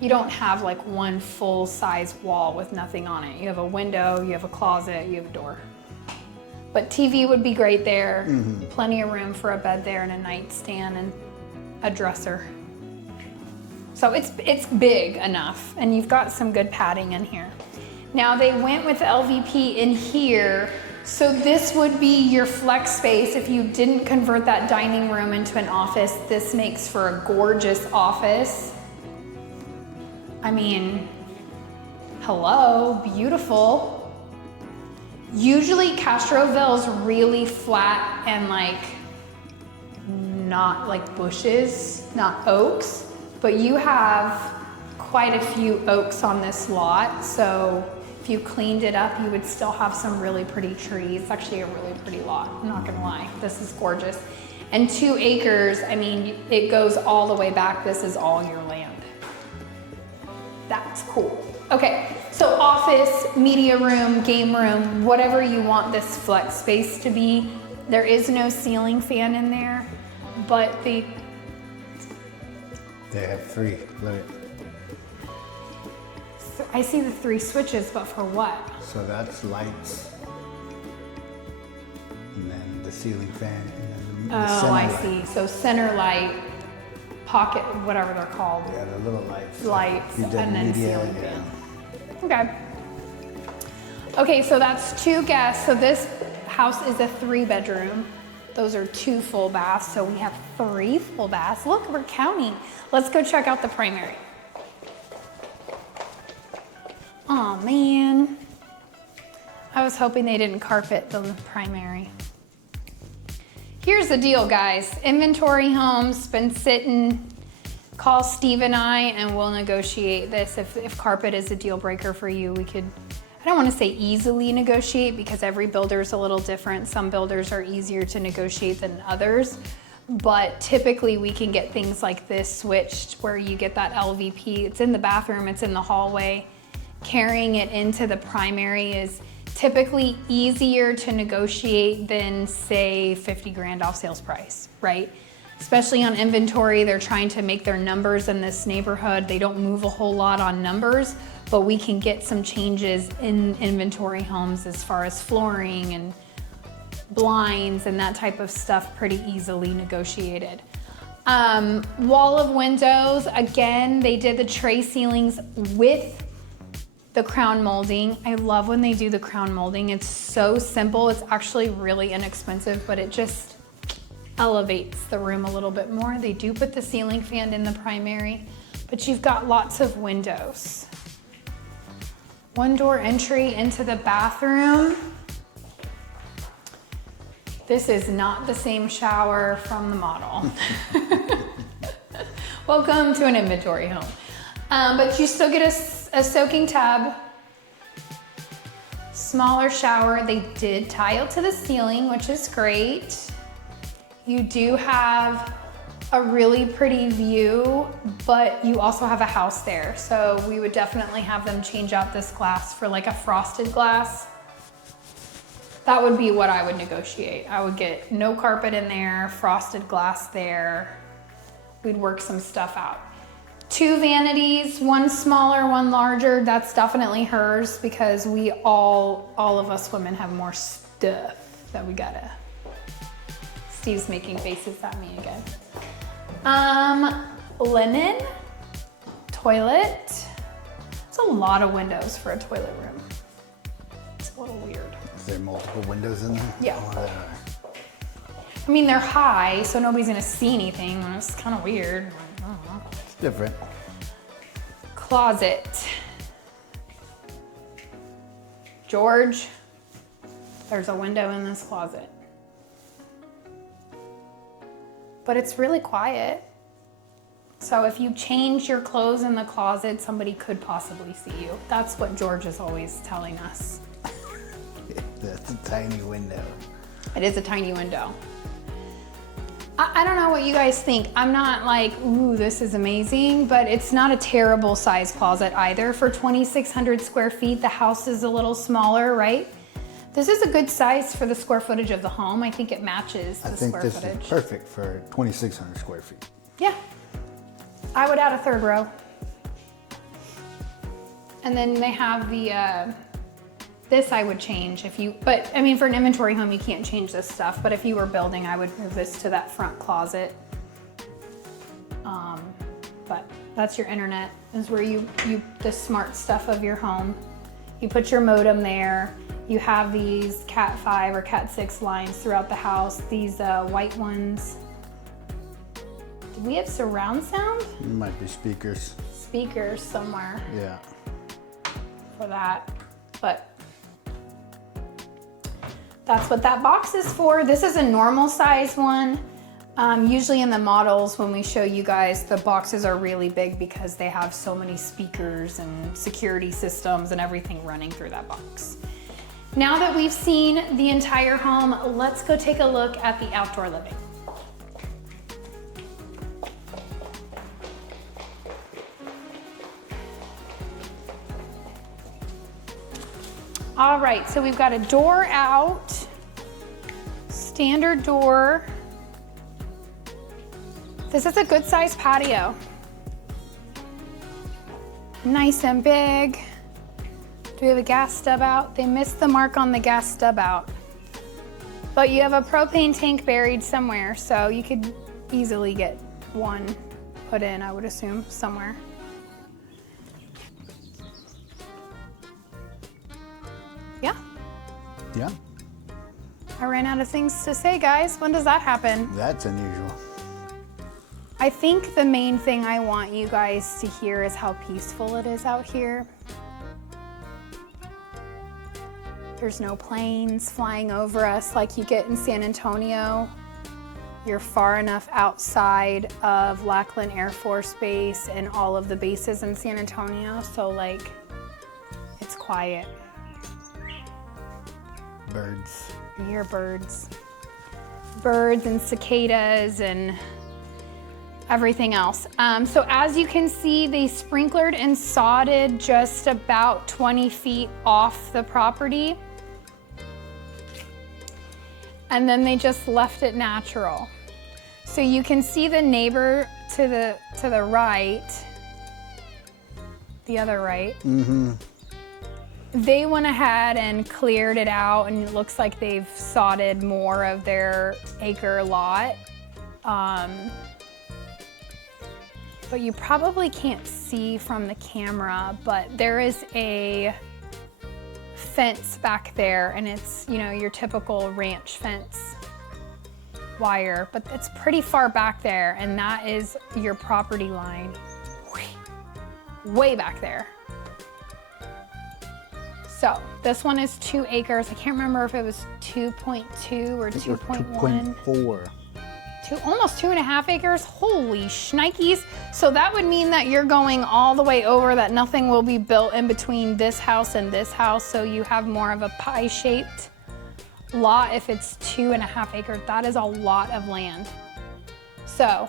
You don't have like one full size wall with nothing on it. You have a window, you have a closet, you have a door. But TV would be great there. Plenty of room for a bed there and a nightstand and a dresser. So it's big enough, and you've got some good padding in here. Now they went with LVP in here, so this would be your flex space. If you didn't convert that dining room into an office, this makes for a gorgeous office. I mean, hello, beautiful. Usually Castroville's really flat and like not like bushes, not oaks, but you have quite a few oaks on this lot. So if you cleaned it up, you would still have some really pretty trees. It's actually a really pretty lot, I'm not gonna lie. This is gorgeous. And 2 acres, I mean, it goes all the way back. This is all your land. That's cool. Okay, so office, media room, game room, whatever you want this flex space to be. There is no ceiling fan in there, but They have 3. Look at. I see the 3 switches, but for what? So that's lights, and then the ceiling fan, and then the Oh, center I light. see. So center light, pocket, whatever they're called, Yeah, the little lights. lights, You did and then media, ceiling yeah. fan. Okay. Okay, so that's 2 guests. So this house is a 3-bedroom. Those are 2 full baths, so we have 3 full baths. Look, we're counting. Let's go check out the primary. Oh man. I was hoping they didn't carpet the primary. Here's the deal, guys. Inventory homes, been sitting. Call Steve and I we'll negotiate this. If carpet is a deal breaker for you, we could, I don't want to say easily negotiate because every builder is a little different. Some builders are easier to negotiate than others, but typically we can get things like this switched where you get that LVP. It's in the bathroom, it's in the hallway. Carrying it into the primary is typically easier to negotiate than say 50 grand off sales price, right? Especially on inventory, they're trying to make their numbers in this neighborhood. They don't move a whole lot on numbers, but we can get some changes in inventory homes as far as flooring and blinds and that type of stuff pretty easily negotiated. Wall of windows, again, they did the tray ceilings with the crown molding. I love when they do the crown molding. It's so simple. It's actually really inexpensive, but it just elevates the room a little bit more. They do put the ceiling fan in the primary, but you've got lots of windows. One door entry into the bathroom. This is not the same shower from the model. Welcome to an inventory home. But you still get a soaking tub, smaller shower. They did tile to the ceiling, which is great. You do have a really pretty view, but you also have a house there. So we would definitely have them change out this glass for like a frosted glass. That would be what I would negotiate. I would get no carpet in there, frosted glass there. We'd work some stuff out. 2 vanities, one smaller, one larger. That's definitely hers because we all of us women have more stuff that we gotta. Steve's making faces at me again. Linen, toilet. It's a lot of windows for a toilet room. It's a little weird. Is there multiple windows in there? Yeah. Oh, there are. I mean, they're high, so nobody's gonna see anything. It's kind of weird. I don't know. It's different. Closet. George, there's a window in this closet. But it's really quiet. So if you change your clothes in the closet, somebody could possibly see you. That's what George is always telling us. That's a tiny window. It is a tiny window. I don't know what you guys think. I'm not like, ooh, this is amazing, but it's not a terrible size closet either. For 2,600 square feet, the house is a little smaller, right? This is a good size for the square footage of the home. I think it matches the square footage. I think this is perfect for 2,600 square feet. Yeah. I would add a 3rd row. And then they have the, this I would change if you, but I mean, for an inventory home, you can't change this stuff, but if you were building, I would move this to that front closet. But that's your internet, is where you the smart stuff of your home. You put your modem there. You have these Cat 5 or Cat 6 lines throughout the house. These white ones. Do we have surround sound? It might be speakers. Speakers somewhere. Yeah. For that, but that's what that box is for. This is a normal size one. Usually in the models, when we show you guys, the boxes are really big because they have so many speakers and security systems and everything running through that box. Now that we've seen the entire home, let's go take a look at the outdoor living. All right, so we've got a door out, standard door. This is a good sized patio. Nice and big. Do we have a gas stub out? They missed the mark on the gas stub out. But you have a propane tank buried somewhere, so you could easily get one put in, I would assume, somewhere. Yeah. Yeah. I ran out of things to say, guys. When does that happen? That's unusual. I think the main thing I want you guys to hear is how peaceful it is out here. There's no planes flying over us like you get in San Antonio. You're far enough outside of Lackland Air Force Base and all of the bases in San Antonio, so like, it's quiet. Birds. You hear birds. Birds and cicadas and everything else. So as you can see, they sprinklered and sodded just about 20 feet off the property. And then they just left it natural. So you can see the neighbor to the right, the other right. Mm-hmm. They went ahead and cleared it out, and it looks like they've sodded more of their acre lot. but you probably can't see from the camera, but there is a fence back there, and it's, you know, your typical ranch fence wire, but it's pretty far back there, and that is your property line. Way back there. So this one is 2 acres. I can't remember if it was 2.2 or 2.1. 2.4. Almost 2.5 acres. Holy shnikes. So that would mean that you're going all the way over, that nothing will be built in between this house and this house. So you have more of a pie-shaped lot if it's 2.5 acres. That is a lot of land. So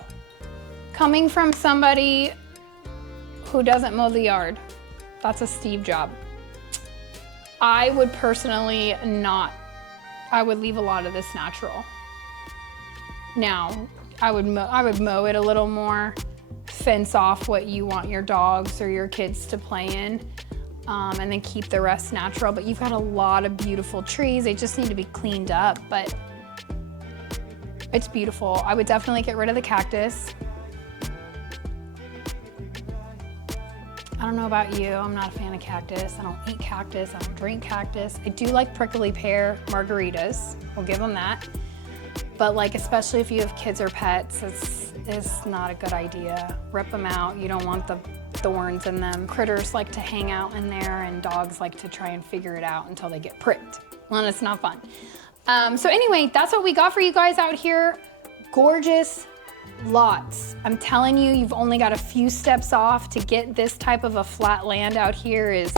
coming from somebody who doesn't mow the yard, that's a Steve job. I would personally not. I would leave a lot of this natural. Now, I would mow it a little more, fence off what you want your dogs or your kids to play in, and then keep the rest natural. But you've got a lot of beautiful trees. They just need to be cleaned up, but it's beautiful. I would definitely get rid of the cactus. I don't know about you, I'm not a fan of cactus. I don't eat cactus, I don't drink cactus. I do like prickly pear margaritas, we'll give them that. But like, especially if you have kids or pets, it's not a good idea. Rip them out, you don't want the thorns in them. Critters like to hang out in there, and dogs like to try and figure it out until they get pricked. Well, and it's not fun. So anyway, that's what we got for you guys out here. Gorgeous lots. I'm telling you, you've only got a few steps off. To get this type of a flat land out here is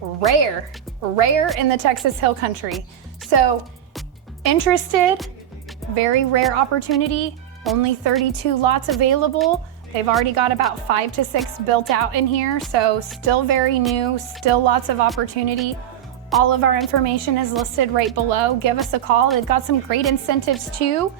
rare in the Texas Hill Country. So interested, very rare opportunity, only 32 lots available. They've already got about 5 to 6 built out in here, so still very new, still lots of opportunity. All of our information is listed right below. Give us a call. They've got some great incentives too.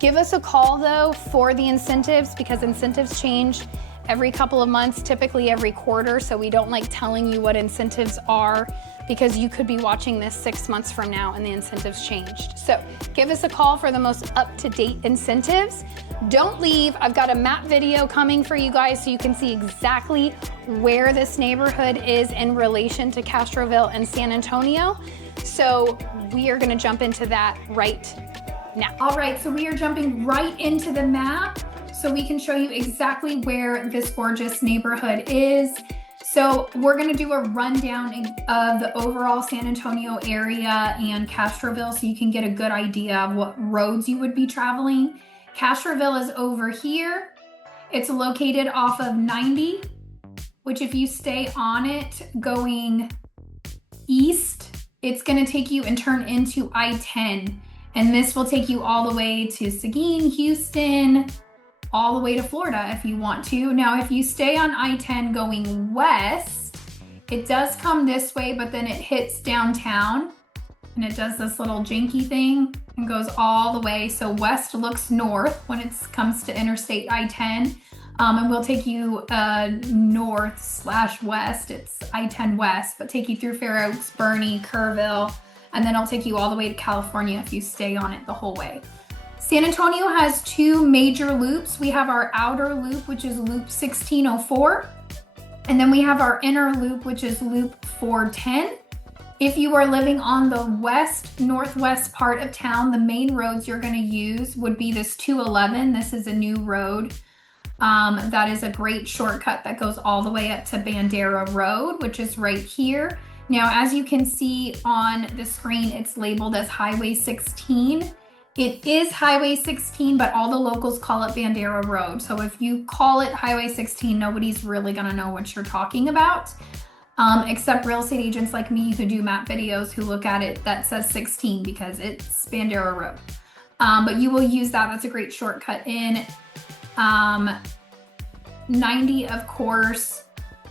Give us a call though for the incentives, because incentives change every couple of months, typically every quarter. So we don't like telling you what incentives are, because you could be watching this 6 months from now and the incentives changed. So give us a call for the most up-to-date incentives. Don't leave. I've got a map video coming for you guys so you can see exactly where this neighborhood is in relation to Castroville and San Antonio. So we are gonna jump into that right now. All right, so we are jumping right into the map so we can show you exactly where this gorgeous neighborhood is. So we're gonna do a rundown of the overall San Antonio area and Castroville so you can get a good idea of what roads you would be traveling. Castroville is over here. It's located off of 90, which if you stay on it going east, it's gonna take you and turn into I-10. And this will take you all the way to Seguin, Houston, all the way to Florida if you want to. Now, if you stay on I-10 going west, it does come this way, but then it hits downtown and it does this little janky thing and goes all the way. So west looks north when it comes to Interstate I-10. And we'll take you north/west. It's I-10 west, but take you through Fair Oaks, Bernie, Kerrville, and then I'll take you all the way to California if you stay on it the whole way. San Antonio has 2 major loops. We have our outer loop, which is loop 1604. And then we have our inner loop, which is loop 410. If you are living on the northwest part of town, the main roads you're gonna use would be this 211. This is a new road. That is a great shortcut that goes all the way up to Bandera Road, which is right here. Now, as you can see on the screen, it's labeled as Highway 16. It is Highway 16, but all the locals call it Bandera Road. So if you call it Highway 16, nobody's really gonna know what you're talking about, except real estate agents like me who do map videos who look at it that says 16 because it's Bandera Road. But you will use that. That's a great shortcut in. 90, of course.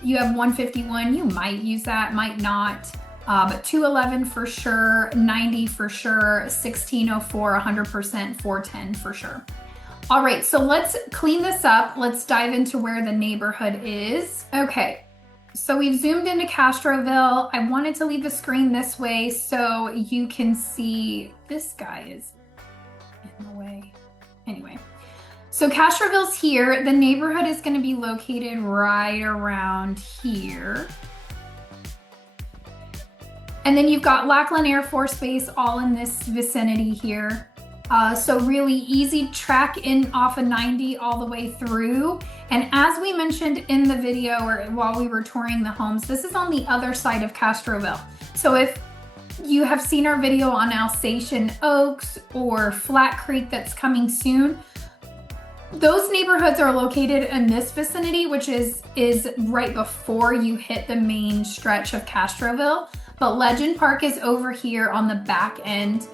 You have 151, you might use that, might not, but 211 for sure, 90 for sure, 1604, 100%, 410 for sure. All right, so let's clean this up. Let's dive into where the neighborhood is. Okay, so we've zoomed into Castroville. I wanted to leave the screen this way so you can see, this guy is in the way. Anyway, So Castroville's here. The neighborhood is going to be located right around here. And then you've got Lackland Air Force Base all in this vicinity here. So really easy track in off of 90 all the way through. And as we mentioned in the video or while we were touring the homes, this is on the other side of Castroville. So if you have seen our video on Alsatian Oaks or Flat Creek that's coming soon, those neighborhoods are located in this vicinity, which is right before you hit the main stretch of Castroville. But Legend Park is over here on the back end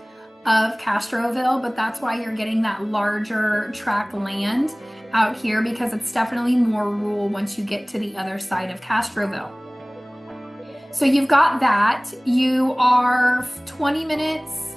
of Castroville, but that's why you're getting that larger tract land out here, because it's definitely more rural once you get to the other side of Castroville. So you've got that. You are 20 minutes,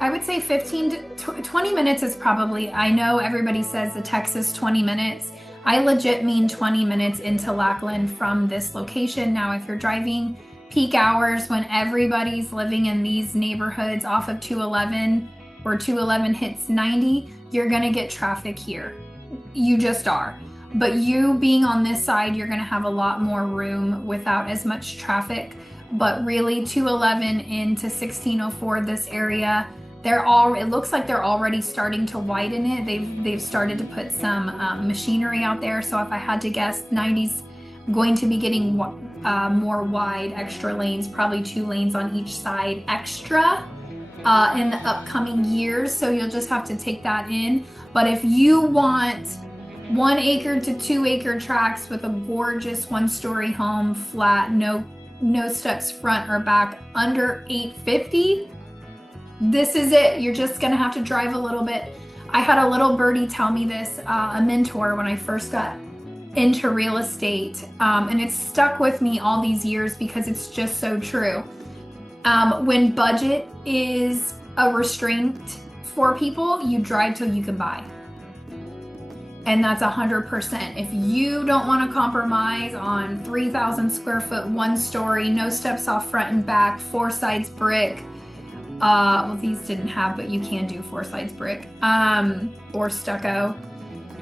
I would say 15 to 20 minutes is probably, I know everybody says the Texas 20 minutes. I legit mean 20 minutes into Lackland from this location. Now, if you're driving peak hours when everybody's living in these neighborhoods off of 211 or 211 hits 90, you're gonna get traffic here. You just are. But you being on this side, you're gonna have a lot more room without as much traffic. But really 211 into 1604, this area, it looks like they're already starting to widen it. They've started to put some machinery out there. So if I had to guess, 90's going to be getting more wide, extra lanes, probably 2 lanes on each side extra in the upcoming years. So you'll just have to take that in. But if you want 1 acre to 2 acre tracts with a gorgeous 1-story home, flat, no steps front or back, under $850, this is it. You're just gonna have to drive a little bit. I had a little birdie tell me this, a mentor, when I first got into real estate, and it's stuck with me all these years because it's just so true. When budget is a restraint for people, you drive till you can buy. And that's 100%. If you don't want to compromise on 3,000 square foot, 1-story, no steps off front and back, 4 sides brick, well, these didn't have, but you can do 4 sides brick, or stucco.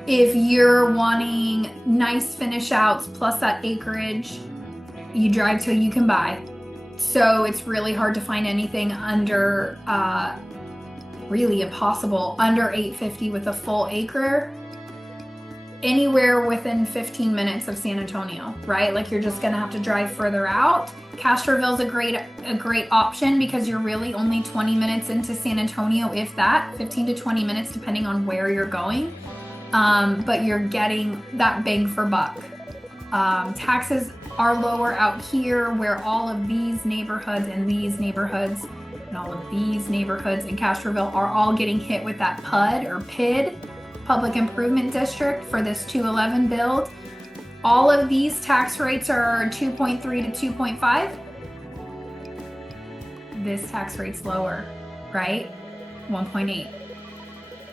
If you're wanting nice finish outs plus that acreage, you drive till you can buy. So it's really hard to find anything under, really impossible, under $850 with a full acre, anywhere within 15 minutes of San Antonio, right? Like you're just gonna have to drive further out. Castroville's a great option because you're really only 20 minutes into San Antonio, if that, 15 to 20 minutes depending on where you're going. But you're getting that bang for buck. Taxes are lower out here, where all of these neighborhoods and these neighborhoods and all of these neighborhoods in Castroville are all getting hit with that PUD or PID, Public Improvement District, for this 211 build. All of these tax rates are 2.3 to 2.5. This tax rate's lower, right? 1.8.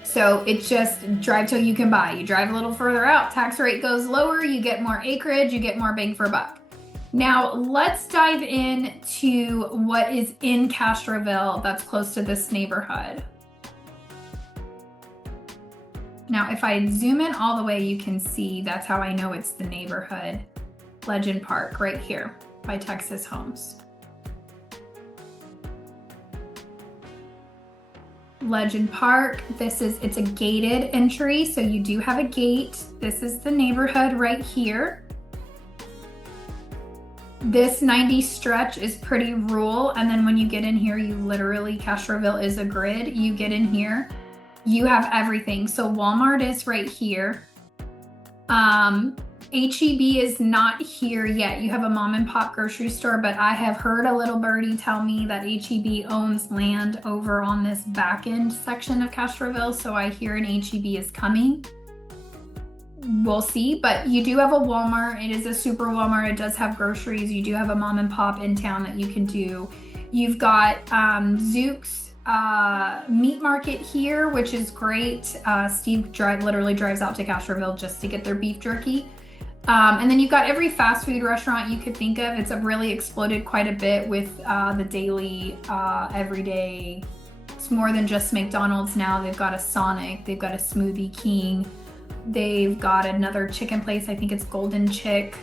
So it's just drive till you can buy. You drive a little further out, tax rate goes lower, you get more acreage, you get more bang for buck. Now let's dive into what is in Castroville that's close to this neighborhood. Now, if I zoom in all the way, you can see that's how I know it's the neighborhood. Legend Park, right here by Texas Homes. Legend Park, it's a gated entry, so you do have a gate. This is the neighborhood right here. This 90 stretch is pretty rural, and then when you get in here, Castroville is a grid. You get in here, you have everything. So Walmart is right here. H-E-B is not here yet. You have a mom and pop grocery store, but I have heard a little birdie tell me that H-E-B owns land over on this back end section of Castroville, so I hear an H-E-B is coming. We'll see, but you do have a Walmart. It is a super Walmart. It does have groceries. You do have a mom and pop in town that you can do. You've got Zook's meat market here, which is great. Steve literally drives out to Castroville just to get their beef jerky. And then you've got every fast food restaurant you could think of. It's really exploded quite a bit with the daily, everyday It's more than just McDonald's now. They've got a Sonic, they've got a Smoothie King, they've got another chicken place, I think it's Golden Chick.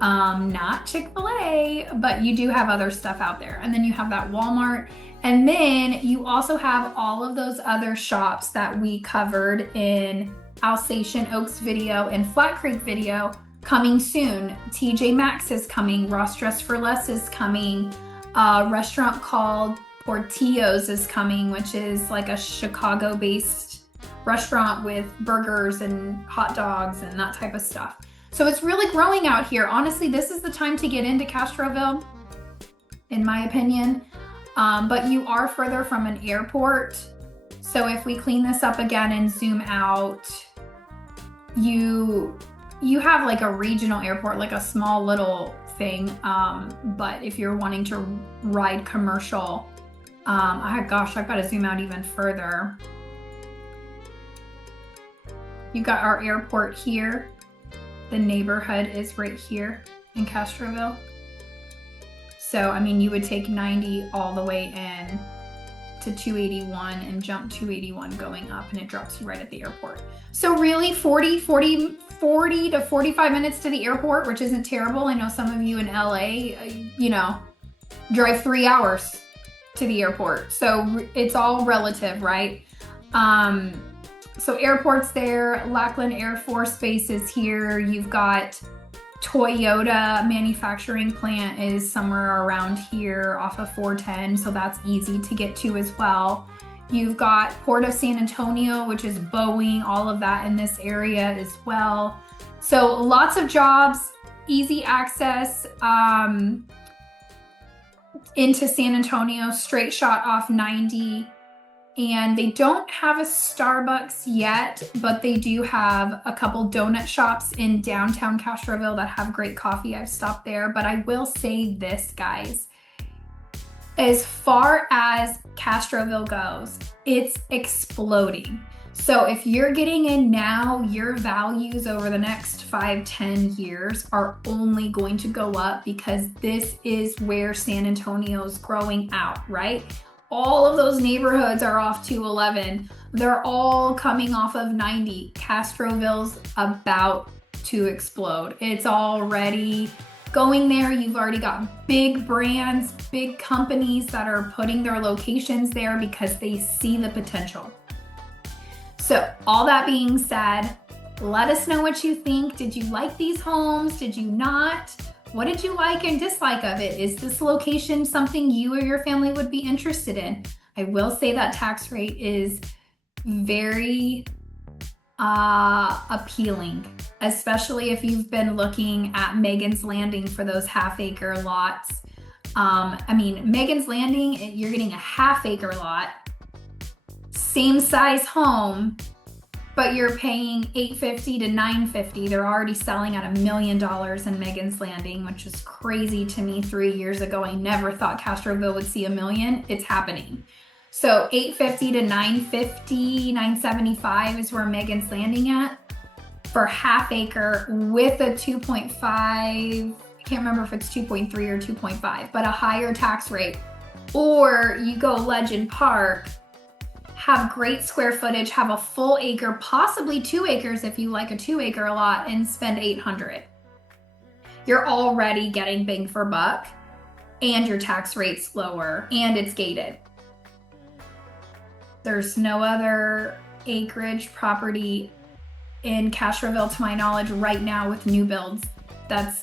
Not Chick-fil-A, but you do have other stuff out there. And then you have that Walmart. And then you also have all of those other shops that we covered in Alsatian Oaks video and Flat Creek video coming soon. TJ Maxx is coming, Ross Dress for Less is coming, a restaurant called Portillo's is coming, which is like a Chicago-based restaurant with burgers and hot dogs and that type of stuff. So it's really growing out here. Honestly, this is the time to get into Castroville, in my opinion. But you are further from an airport. So if we clean this up again and zoom out, you have like a regional airport, like a small little thing. But if you're wanting to ride commercial, gosh, I've got to zoom out even further. You got our airport here. The neighborhood is right here in Castroville. So, I mean, you would take 90 all the way in to 281 and jump 281 going up, and it drops you right at the airport. So really 40 to 45 minutes to the airport, which isn't terrible. I know some of you in LA, drive 3 hours to the airport. So it's all relative, right? So airport's there, Lackland Air Force Base is here. You've got Toyota manufacturing plant is somewhere around here off of 410, so that's easy to get to as well. You've got Port of San Antonio, which is Boeing, all of that in this area as well. So lots of jobs, easy access into San Antonio, straight shot off 90. And they don't have a Starbucks yet, but they do have a couple donut shops in downtown Castroville that have great coffee. I've stopped there, but I will say this, guys. As far as Castroville goes, it's exploding. So if you're getting in now, your values over the next 5-10 years are only going to go up because this is where San Antonio's growing out, right? All of those neighborhoods are off 211. They're all coming off of 90. Castroville's about to explode. It's already going there. You've already got big brands, big companies that are putting their locations there because they see the potential. So all that being said, let us know what you think. Did you like these homes? Did you not? What did you like and dislike of it? Is this location something you or your family would be interested in? I will say that tax rate is very appealing, especially if you've been looking at Megan's Landing for those half-acre lots. I mean, Megan's Landing, you're getting a half-acre lot, same size home, but you're paying $850 to $950. They're already selling at $1 million in Megan's Landing, which is crazy to me. 3 years ago, I never thought Castroville would see $1 million. It's happening. So $850 to $950, $975 is where Megan's Landing at for half acre with a 2.5. I can't remember if it's 2.3 or 2.5, but a higher tax rate. Or you go Legend Park, have great square footage, have a full acre, possibly 2 acres if you like a 2-acre lot, and spend $800. You're already getting bang for buck, and your tax rate's lower, and it's gated. There's no other acreage property in Castroville, to my knowledge, right now with new builds that's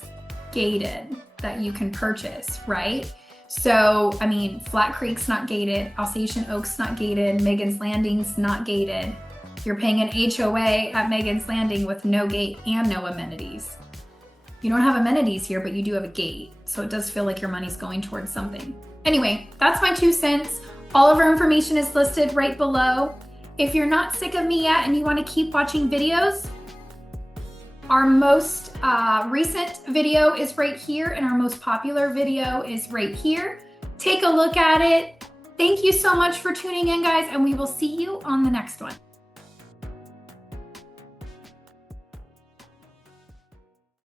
gated that you can purchase, right? So, I mean, Flat Creek's not gated, Alsatian Oaks not gated, Megan's Landing's not gated. You're paying an HOA at Megan's Landing with no gate and no amenities. You don't have amenities here, but you do have a gate. So it does feel like your money's going towards something. Anyway, that's my 2 cents. All of our information is listed right below. If you're not sick of me yet and you want to keep watching videos, our most recent video is right here, and our most popular video is right here. Take a look at it. Thank you so much for tuning in, guys, and we will see you on the next one.